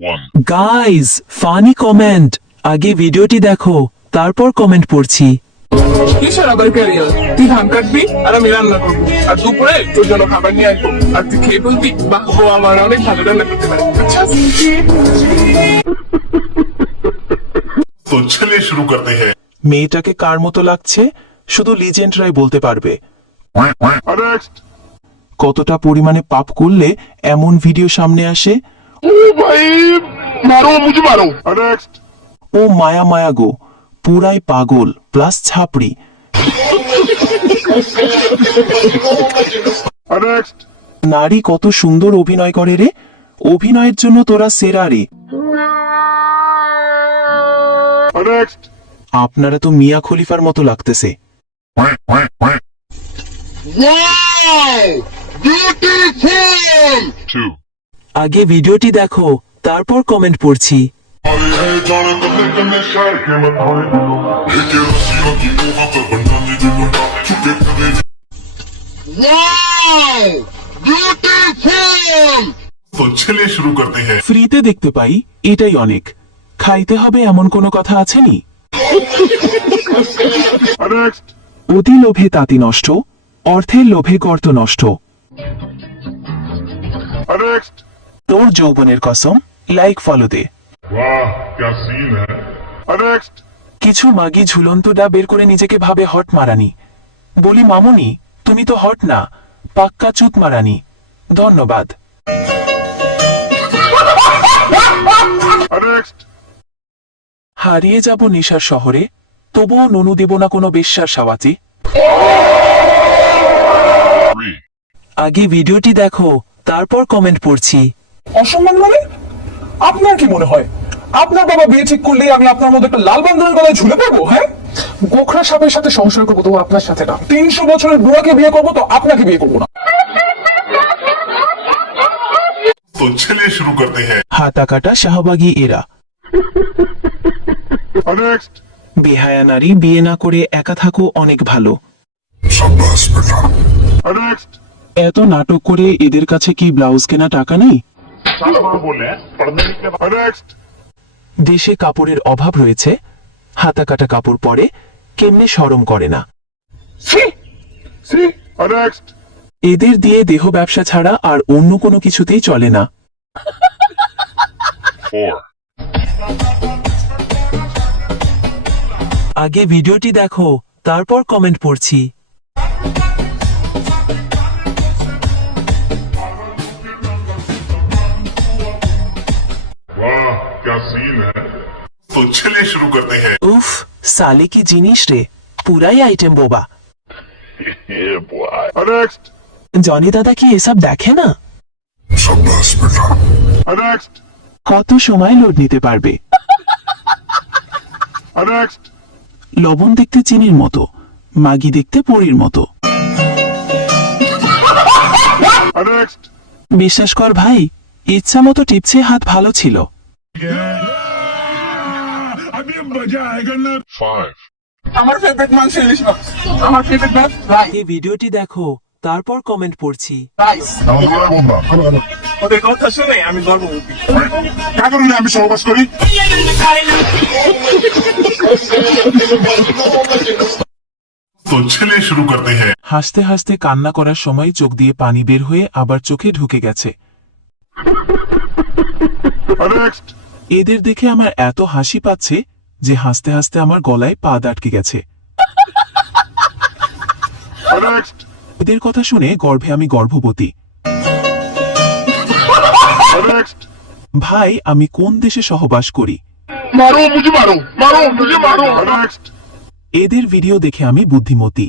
Guys funny comment, আগে ভিডিওটি দেখো তারপর কমেন্ট পড়ছি। কিসের আবার ক্যারিয়ার? তুই ধান কাটবি আর আমি রান্না করবো, আর দুপুরে তোর জন্য খাবার নিয়ে আসবো, আর তুই খেয়ে বলবি বাহ ও আমার অনেক ভালো রান্না করতে পারে। আচ্ছা तो चलिए शुरू करते हैं। মেয়েটাকে কার মতো লাগছে শুধু লিজেন্ডরাই বলতে পারবে। नेक्स्ट। কতটা পরিমাণে পাপ করলে এমন ভিডিও সামনে আসে। ओ भाई मारो मुझे मारो। नेक्स्ट। ও মায়া মায়া গো, পুরাই পাগল প্লাস ছাপড়ি। नेक्स्ट। নারী কত সুন্দর অভিনয় করে রে, অভিনয়ের জন্য তোরা সেরা রে। नेक्स्ट। আপনারা তো মিয়া খলিফার মতো লাগতেছে। আগে ভিডিওটি দেখো তারপর কমেন্ট পড়ছি। तो चलिए शुरू करते हैं। ফ্রিতে দেখতে পাই এটাই অনেক, খাইতে হবে এমন কোনো কথা আছেনি। नेक्स्ट। অতি লোভে তাঁতি নষ্ট, অর্থের লোভে গর্ত নষ্ট। नेक्स्ट। তোর যৌবনের কসম, লাইক ফলো দে। वाह क्या सीन है। नेक्स्ट। কিছু মাগি ঝুলন্ত ডা বের করে নিজেকে ভাবে হট মারানি। বলি মামুনি তুমি তো হট না, পাক্কা চুত মারানি। ধন্যবাদ। नेक्स्ट। হারিয়ে যাব নেশার শহরে, তবুও ননু দেব না কোনো বেশ্যার সাওয়াতি। আগে ভিডিওটি দেখো তারপর কমেন্ট পড়ছি। অসম্মান মানে? আপনার কি মনে হয় আপনার বাবা বিয়ে ঠিক করলে আমি আপনার মধ্যে একটা লাল বান্ধবীর গলায় ঝুলে পড়বো? হ্যাঁ, গোখরা সাপের সাথে সংসার করবো তো আপনার সাথে না, 300 বছরের বুড়াকে বিয়ে করবো তো আপনাকে বিয়ে করবো না। तो चलिए शुरू करते हैं। হাতা কাটা শাহবাগী এরা। नेक्स्ट। বেহায়া নারী বিয়ে না করে একা থাকো অনেক ভালো। शाबाश बेटा। नेक्स्ट। এত নাটক করে এদের কাছে কি ব্লাউজ কেনা টাকা নেই? बोले पढ़ने के बाद। नेक्स्ट। দেশে কাপড়ের অভাব রয়েছে, হাতা কাটা কাপড় পরে কেমনে শরম করে না। नेक्स्ट। এদের দিয়ে দেহ ব্যবসা ছাড়া আর অন্য কোনো কিছুতেই চলে না। 4। আগে ভিডিওটি দেখো তারপর কমেন্ট পড়ছি। वाह क्या सीन है। तो चलिए शुरू करते हैं। উফ, সালি কি জিনিস রে, পুরাই আইটেম বোবা। नेक्स्ट। জনি দাদা কি এসব দেখে না? शाबाश बेटा। नेक्स्ट। কত সময় লোড নিতে পারবে? नेक्स्ट। লবণ দেখতে চিনির মতো, মাগি দেখতে পরীর মতো। नेक्स्ट। বিশ্বাস কর ভাই, ইচ্ছা মতো টিপছে হাত ভালো ছিল। अभी मजा आएगा ना। 5। আমার ফেভারিট মাংস ইলিশ মাছ, আমার ফেভারিট মাছ রাইস। এই ভিডিওটি দেখো তারপর কমেন্ট পড়ছি। রাইস ওদের কথা শুনে আমি গর্ভবতী। আমি সহবাস করি। तो चलिए शुरू करते हैं। হাসতে হাসতে কান্না করার সময় চোখ দিয়ে পানি বের হয়ে আবার চোখে ঢুকে গেছে। नेक्स्ट। এদের দেখে আমার এত হাসি পাচ্ছে যে হাসতে হাসতে আমার গলায় পা আটকে গেছে। नेक्स्ट। এদের কথা শুনে গর্ভে আমি গর্ভবতী। नेक्स्ट। ভাই আমি কোন দেশে সহবাস করি? मारो मुझे मारो। मारो मुझे मारो। नेक्स्ट। এদের ভিডিও দেখে আমি বুদ্ধিমতী।